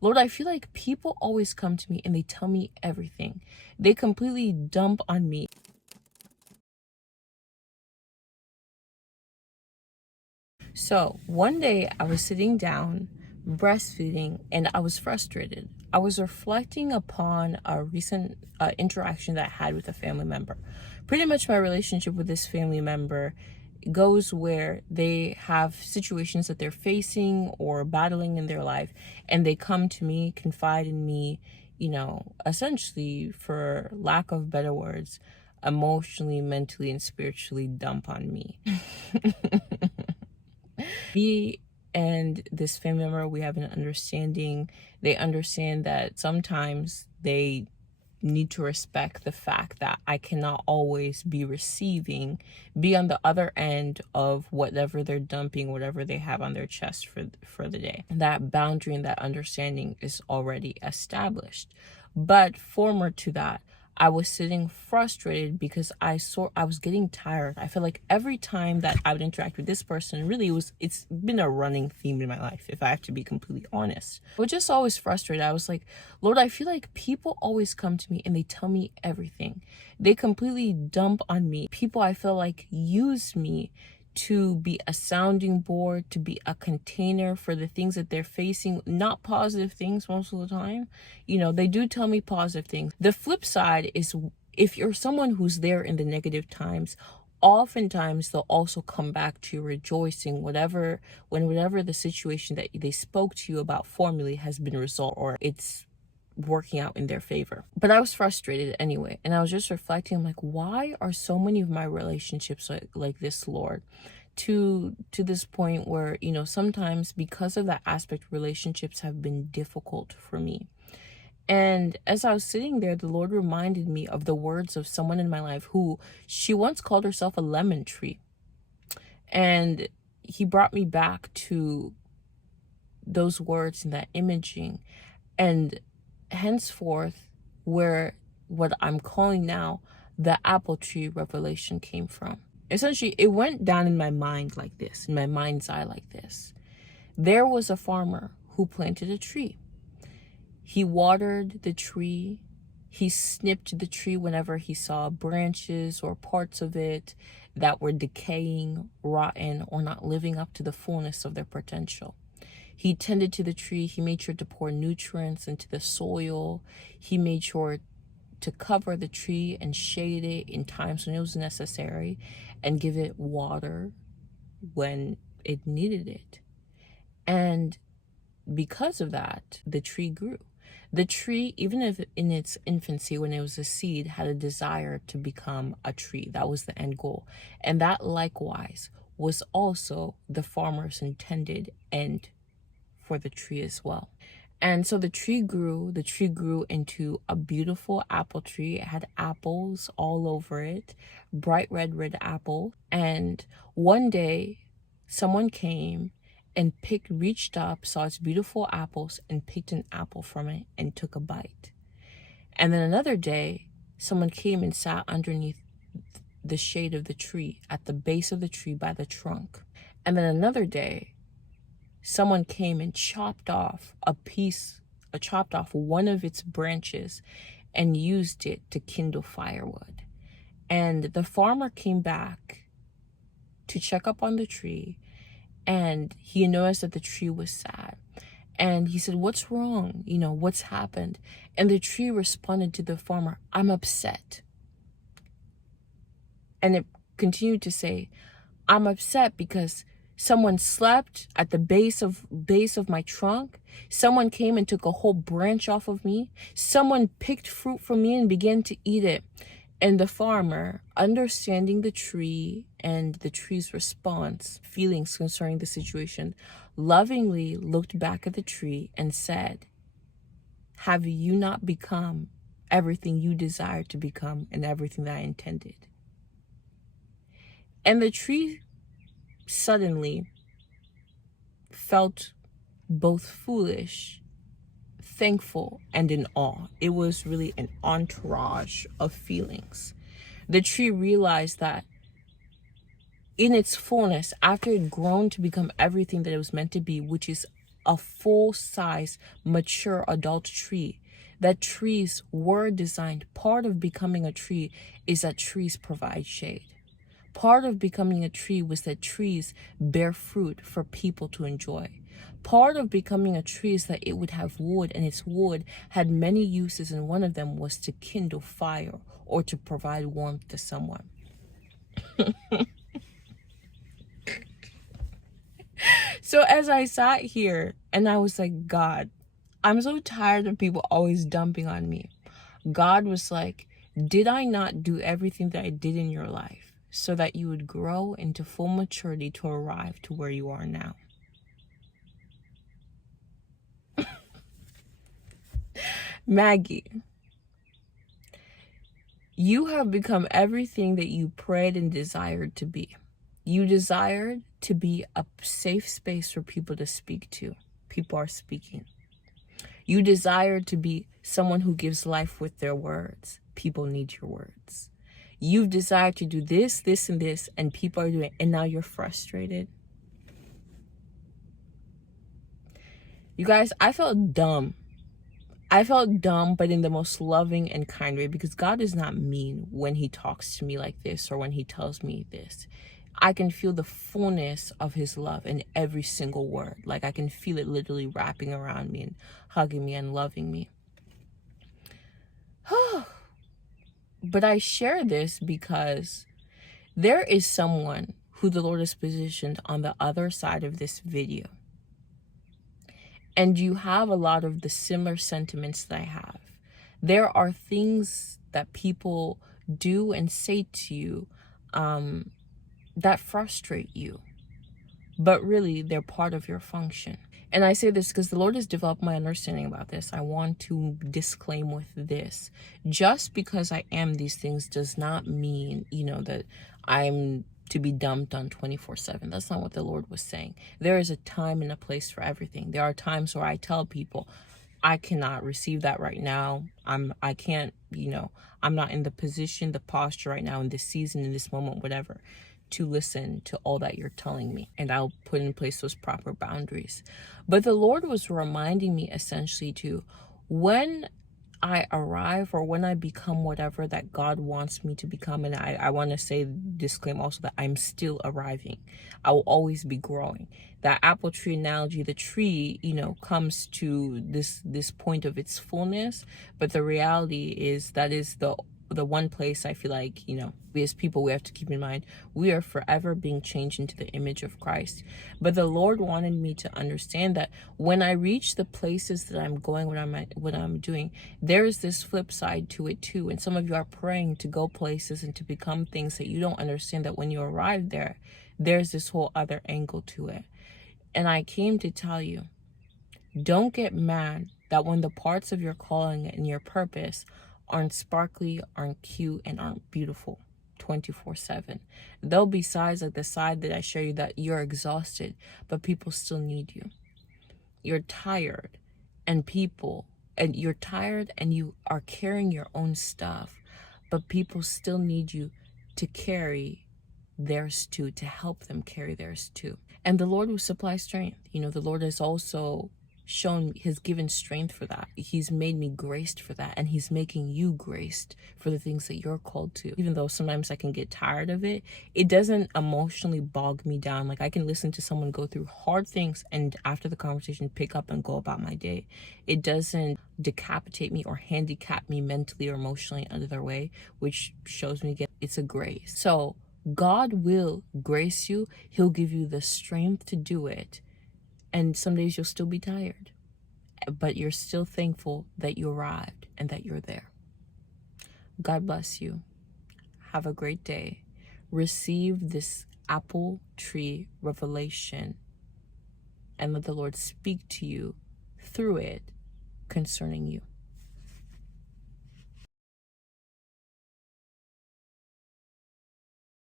Lord, I feel like people always come to me and they tell me everything. They completely dump on me. So one day I was sitting down breastfeeding and I was frustrated. I was reflecting upon a recent interaction that I had with a family member. Pretty much my relationship with this family member goes where they have situations that they're facing or battling in their life, and they come to me, confide in me, essentially, for lack of better words, emotionally, mentally, and spiritually dump on me. Me and this family member, we have an understanding. They understand that sometimes they need to respect the fact that I cannot always be on the other end of whatever they're dumping, whatever they have on their chest for the day. And that boundary and that understanding is already established. But former to that, I was sitting frustrated because I was getting tired. I feel like every time that I would interact with this person, really it's been a running theme in my life, if I have to be completely honest. I was just always frustrated. I was like, Lord, I feel like people always come to me and they tell me everything. They completely dump on me. People, I feel like, use me to be a sounding board, to be a container for the things that they're facing, not positive things most of the time. They do tell me positive things. The flip side is, if you're someone who's there in the negative times, oftentimes they'll also come back to you rejoicing whenever the situation that they spoke to you about formerly has been resolved or it's working out in their favor. But I was frustrated anyway, and I was just reflecting. I'm like, why are so many of my relationships like this, Lord? To this point where, sometimes because of that aspect, relationships have been difficult for me. And as I was sitting there, the Lord reminded me of the words of someone in my life who, she once called herself a lemon tree. And he brought me back to those words and that imaging. And henceforth, where what I'm calling now the apple tree revelation came from. Essentially, it went down in my mind like this, in my mind's eye like this. There was a farmer who planted a tree. He watered the tree. He snipped the tree whenever he saw branches or parts of it that were decaying, rotten, or not living up to the fullness of their potential. He tended to the tree. He made sure to pour nutrients into the soil. He made sure to cover the tree and shade it in times when it was necessary and give it water when it needed it. And because of that, the tree grew. The tree, even if in its infancy, when it was a seed, had a desire to become a tree. That was the end goal. And that likewise was also the farmer's intended end for the tree as well. And so the tree grew into a beautiful apple tree. It had apples all over it, bright red apple. And one day someone came and reached up, saw its beautiful apples, and picked an apple from it and took a bite. And then another day, someone came and sat underneath the shade of the tree, at the base of the tree by the trunk. And then another day, someone came and chopped off one of its branches and used it to kindle firewood. And the farmer came back to check up on the tree, and he noticed that the tree was sad. And he said, "What's wrong? What's happened?" And the tree responded to the farmer, "I'm upset." And it continued to say, "I'm upset because someone slept at the base of my trunk. Someone came and took a whole branch off of me. Someone picked fruit from me and began to eat it." And the farmer, understanding the tree and the tree's response, feelings concerning the situation, lovingly looked back at the tree and said, "Have you not become everything you desired to become and everything that I intended?" And the tree suddenly felt both foolish, thankful, and in awe. It was really an entourage of feelings. The tree realized that in its fullness, after it had grown to become everything that it was meant to be, which is a full-size, mature adult tree. That trees were designed. Part of becoming a tree is that trees provide shade. Part of becoming a tree was that trees bear fruit for people to enjoy. Part of becoming a tree is that it would have wood, and its wood had many uses, and one of them was to kindle fire or to provide warmth to someone. So as I sat here and I was like, God, I'm so tired of people always dumping on me. God was like, did I not do everything that I did in your life so that you would grow into full maturity to arrive to where you are now? Maggie, you have become everything that you prayed and desired to be. You desired to be a safe space for people to speak to. People are speaking. You desire to be someone who gives life with their words. People need your words. You've desired to do this, this, and this, and people are doing it, and now you're frustrated. You guys, I felt dumb. I felt dumb, but in the most loving and kind way, because God is not mean when he talks to me like this or when he tells me this. I can feel the fullness of his love in every single word. Like I can feel it literally wrapping around me and hugging me and loving me. But I share this because there is someone who the Lord has positioned on the other side of this video. And you have a lot of the similar sentiments that I have. There are things that people do and say to you that frustrate you, but really they're part of your function. And I say this because the Lord has developed my understanding about this. I want to disclaim with this. Just because I am these things does not mean, that I'm to be dumped on 24/7. That's not what the Lord was saying. There is a time and a place for everything. There are times where I tell people, I cannot receive that right now. I can't, I'm not in the position, the posture right now in this season, in this moment, whatever, to listen to all that you're telling me. And I'll put in place those proper boundaries. But the Lord was reminding me essentially to, when I arrive or when I become whatever that God wants me to become, and I want to say, disclaim also that I'm still arriving. I will always be growing. That apple tree analogy, the tree, comes to this point of its fullness, but the reality is that is the one place I feel like, we as people, we have to keep in mind, we are forever being changed into the image of Christ. But the Lord wanted me to understand that when I reach the places that I'm going, what I'm doing, there's this flip side to it too. And some of you are praying to go places and to become things that you don't understand, that when you arrive there, there's this whole other angle to it. And I came to tell you, don't get mad that when the parts of your calling and your purpose aren't sparkly, aren't cute, and aren't beautiful 24/7. There'll be sides like the side that I show you that you're exhausted, but people still need you. You're tired, and you're tired and you are carrying your own stuff, but people still need you to carry theirs too, to help them carry theirs too. And the Lord will supply strength. The Lord has also has given strength for that. He's made me graced for that, and he's making you graced for the things that you're called to. Even though sometimes I can get tired of it, it doesn't emotionally bog me down. Like I can listen to someone go through hard things and after the conversation pick up and go about my day. It doesn't decapitate me or handicap me mentally or emotionally in another way, which shows me it's a grace. So God will grace you. He'll give you the strength to do it. And some days you'll still be tired, but you're still thankful that you arrived and that you're there. God bless you. Have a great day. Receive this apple tree revelation and let the Lord speak to you through it concerning you.